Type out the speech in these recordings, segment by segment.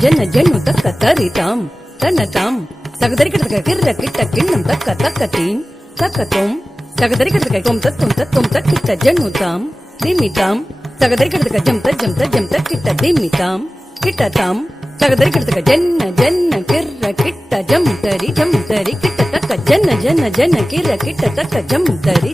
ஜன்ன ஜன்னு தக்க தரிதாம் தன்னதாம் தகதரிக்கிறதுக்கு கிர்ர கிட்ட கிண்ணம் தக்க தக்கத்தீன் தக்கத்தோம் தகதரிக்கிறதுக்கு தொம் தத்தும் தத்தும் தக்கிட்ட ஜன்னுதாம் திமிதாம் தகதரிக்கிறதுக்கு ஜம் தஜம் தக்கிட்ட திமிதாம் கிட்டதாம் தகதரிக்கிறதுக்கு ஜன்ன ஜன்ன கிர்ர கிட்ட ஜம் தரி கிட்ட தக்க ஜன்ன ஜன்ன கிர்ர கிட்ட தக்க ஜம் தரி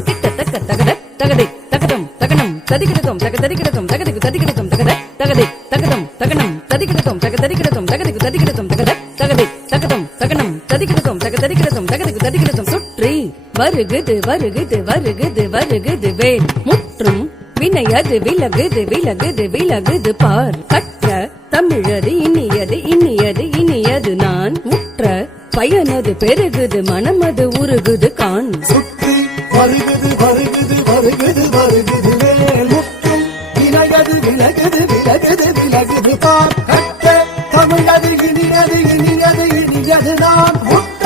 கிட்ட தக்க தகத தகதை தகதம் தகனம் ததிகிடதம் தகதரிக்கிறதும் தகதிக்கு ததிகிடதும் தகத தகதை தகதம் தகனம் ததிகிடதும் தகதரிக்கிறதும் தகதிக்கு ததிகிடதும் தகத தகதை தகதம் தகனம் ததிகிடதும் தகதரிக்கிறதும் தகதிக்கு ததிகிடதும் சுற்றி வருகுது வருகுது வருகுது வருகுது வேல் முற்றும் வினையது விலகுது விலகுது விலகுது பார் கற்ற தமிழது இனியது இனியது இனியது நான் உற்ற பயனது பெருகுது மனமது உருகுது கான் சுற்றி வருகுது வருகுது வருகுது வருகுது வேல் முற்றும் வினையது விலகுது விலகுது விலகுது பார் கற்ற தமிழது இனியது இனியது இனியது நான் உற்ற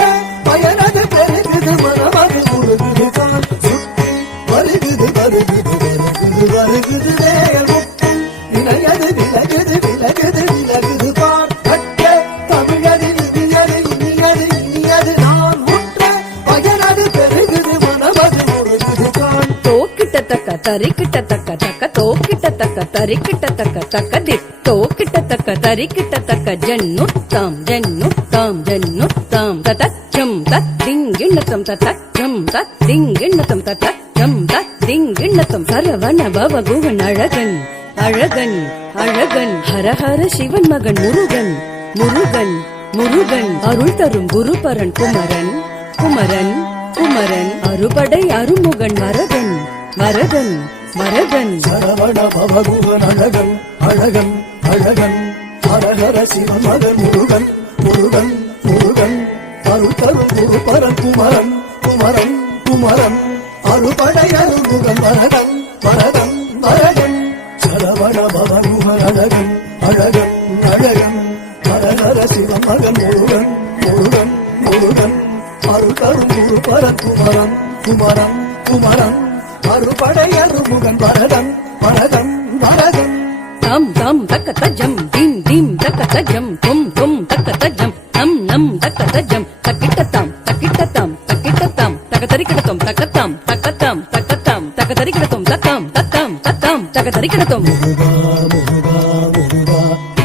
பயனது பெருகுது மனமது உருகுது கான் சுற்றி வருகுது வருகுது வருகுது வருகுது வேல் முற்றும் வினையது விலகுது விலகுது விலகுது பார் கற்ற தமிழது இனியது இனியது இனியது நான் உற்ற பயனது பெருகுது மனமது உருகுது கான் தோக்கிட்ட தக்க தரிக்கிட்ட தக்க தக்க தோக்கிட்ட தக்க தரிக்கிட்ட தக்க தக்க தித் தோக்கிட்ட தக்க தரிக்கிட்ட தக்க ஜன்னுத்தாம் ஜன்னுத்தாம் ஜன்னுத்தாம் தத்தச்சம் தத்திங்கிண்ணத்தம் தத்தச்சம் தத்திங்கிண்ணத்தம் தத்தச்சம் தத்திங்கிண்ணத்தம் சரவண பவ குகன் அழகன் அழகன் அழகன் ஹரஹர சிவன் மகன் முருகன் முருகன் முருகன் அருள் தரும் குருபரன் குமரன் குமரன் குமரன் அறுபடை அருமுகன் வரதன் வரதன் வரதன் சரவண பவகுகன் அழகன் அழகன் அழகன் ஹரஹர சிவன் மகன் முருகன் முருகன் முருகன் அருள் தரும் குருபரன் குமரன் குமரன் குமரன் அறுபடை அருமுகன் வரதன் வரதன் வரதன் சரவண பவகுகன் அழகன் அழகன் அழகன் ஹரஹர சிவன் மகன் முருகன் முருகன் முருகன் அருள் தரும் குருபரன் குமரன் குமரன் குமரன் அறுபடை அருமுகன் வரதன் வரதன் வரதன் தாம் தாம் தக்க தஜம் தீம் தீம் தக்க தஜம் தும் தும் தக்க தஜம் நம் நம் தக்க தஜம் தக்கிட்டத்தாம் தக்கிட்டத்தாம் தக்கிட்டத்தாம் தகதரிக்கிடத்தும் தக்கத்தாம் தக்கத்தாம் தக்கத்தாம் தகதரிக்கிடத்தும் தத்தாம் தத்தாம் தத்தாம் தகதரிக்கிடத்தும் முருகா முருகா முருகா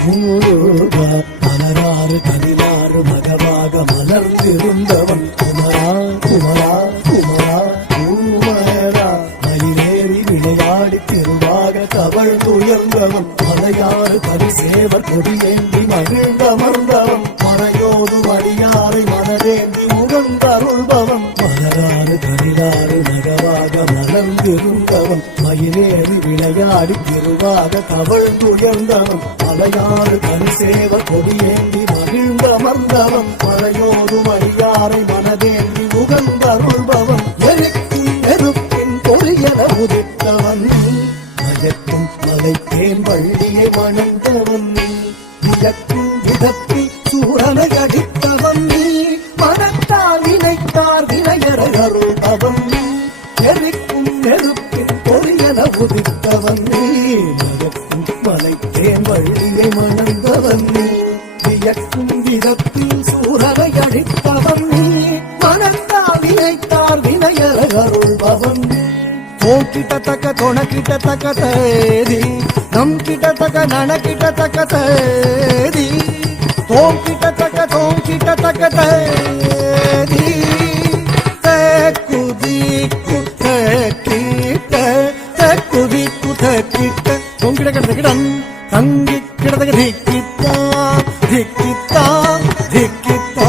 முருகா மலராறு கனிலாறு மகவாக மலர்ந்திருந்தவன் குமரா குமரா குமரா குமரா மயிலேறி விளையாடி திருவாக தவழ் துயர்ந்தவன் மலையாறு பரிசேவர் கொடியேந்தி மகிழ்ந்தமர்ந்தவன் மறையோடு மடியாரை மனதேந்தி முகந்தருள்பவன் மலராறு கனிலாறு மகவாக மலர்ந்திருந்தவன் மயிலேறி விளையாடி திருவாக தவழ் துயர்ந்தவன் மலையாறு பரிசேவர் கொடியேந்தி மகிழ்ந்தமர்ந்தவன் மறையோடு மடியாரை மனதேந்தி முகந்தருள்பவன் எரிக்கும் நெருப்பின் பொறியன உதித்தவன் மயக்கும் மலைத்தேன் வள்ளியை வணங்கவன் வியக்கும் விதத்தி சூரனை அடித்தவன் மனத்தால் வினைத்தார் வினையற அருள்பவன் எரிக்கும் நெருப்பின் பொறியன உதித்தவன் மயக்கும் மலைத்தேன் வள்ளியை வணங்கவன் வியக்கும் விதத்தில் சூரனை அடித்தவன் மனத்தால் வினைத்தார் வினையற அருள்பவன் ஓங்கிட்ட தக்க தொணக்கிட்ட தக்க தேதி நம் கிட்ட தக்க நனக்கிட்ட தக்க தேதி தோங்கிட்ட தக்க தேதி குதி குதிக்கிட்ட குதிக்கிட்ட தொங்கிட கிடதகிடம் தங்கி கிடதக திக்கித்தா திக்கித்தா திக்கித்தா